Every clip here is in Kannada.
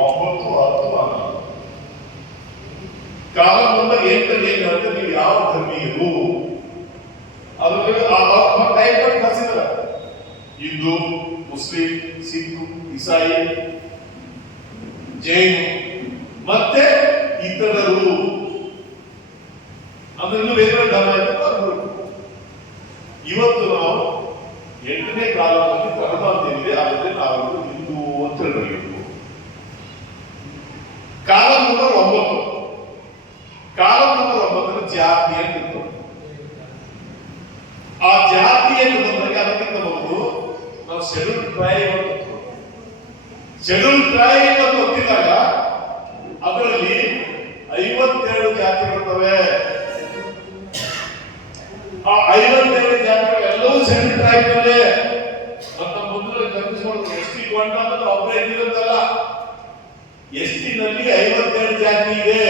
ಒಂಬತ್ತು ಹತ್ತು ಹನ್ನೊಂದು ಕಾಲ ಬಂದ ಎಂಟನೇ ಹೇಳ್ತಾರೆ ನೀವು ಯಾವ ಧರ್ಮೀಯರು ಅದಕ್ಕೆ ಟೈಪ್ ಮಾಡಿ ಕಳಿಸಿದಾರೆ ಹಿಂದೂ ಮುಸ್ಲಿಂ ಸಿಖ್ ಇಸಾಯಿ ಜೈನ್ ಮತ್ತೆ ಇತರರು ಅದನ್ನು ಬೇರೆ ಧರ್ಮ ಅಂತ. ಇವತ್ತು ನಾವು ಎಂಟನೇ ಕಾಲದಲ್ಲಿ ಧರ್ಮ ಅಂತೇನಿದೆ ಅದಕ್ಕೆ ನಾವು ಹಿಂದೂ ಅಂತ ಹೇಳಬೇಕು ಕಾಲ ನಂಬರ್ ಒಂಬತ್ತು ಕಾಲ ನಂಬರ್ ಒಂಬತ್ತರ ಜಾತಿ ಅಂತಿತ್ತು ಆ ಜಾತಿಯಲ್ಲಿ ಬಂದಾಗ ಅದಕ್ಕಿಂತ ಮೊದಲು ನಾವು ಶೆಡ್ಯೂಲ್ ಟ್ರೈಬ್ ಅಂತ. ಶೆಡ್ಯೂಲ್ ಟ್ರೈಬ್ ಅಂತ ಗೊತ್ತಿದ್ದಾಗ ಅದರಲ್ಲಿ ಐವತ್ತೆರಡು ಬರ್ತವೆ ಆ ಐವತ್ತೆರಡು ಜಾತಿಗಳು ಎಲ್ಲವೂ ಶೆಡ್ಯೂಲ್ ಟ್ರೈಬ್ ಅಲ್ಲಿ ಅಂತ ಮೊದಲು ಎಸ್ ಟಿ ಗೊಂಡ ಅಂದ್ರೆ ಒಬ್ಬರೇ ನಲ್ಲಿ ಐವತ್ತೆರಡು ಜಾತಿ ಇದೆ.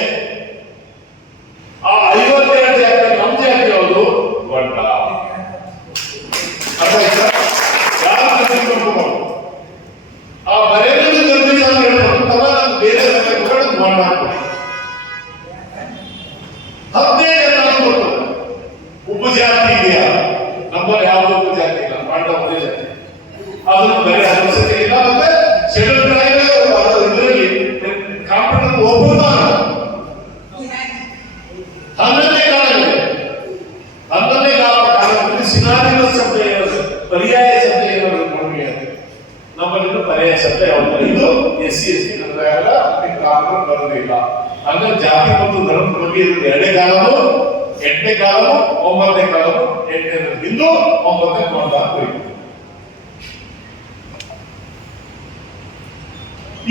ಉಪಜಾತಿ ಇದೆಯಾ? ನಮ್ಮಲ್ಲಿ ಯಾವುದೋ ಉಪಜಾತಿ ಇಲ್ಲ? ಪಾಂಡವ ಉಪಜಾತಿ ಜಾತಿ ಅದನ್ನು ಬೇರೆ ಅವಶ್ಯಕತೆ ಇಲ್ಲ. ಮತ್ತೆ ಶೆಡ್ಯೂಲ್ ಟ್ರೈಬ್ ಇದರಲ್ಲಿ ಕಾಂಪಿಟೇಟರ್ ಒಬ್ಬರು ಹನ್ನೊಂದನೇ ಹನ್ನೊಂದನೇ ಕಾಲದಲ್ಲಿ ಶಬ್ದ ಏನು, ಪರ್ಯಾಯ ಶಬ್ದ ಏನಾದ್ರು ನಮಗೆ ನಮ್ಮಲ್ಲಿ ಇನ್ನು ಪರ್ಯಾಯ ಶಬ್ದ ಯಾವುದು? ಇದು ಎಸ್ ಸಿ, ಎಸ್ ಟಿ ಬರೋದಿಲ್ಲ ಹಂಗಾಗಿ ಜಾತಿ ಮತ್ತು ಧರ್ಮದ ಬಗ್ಗೆ ಕಾಲము ಎಂಟನೇ ಕಾಲము ಒಂಬತ್ತನೇ ಕಾಲము ಎಂಟನೇ ಹಿಂದೂ ಒಂಬತ್ತನೇ ಕಾಲ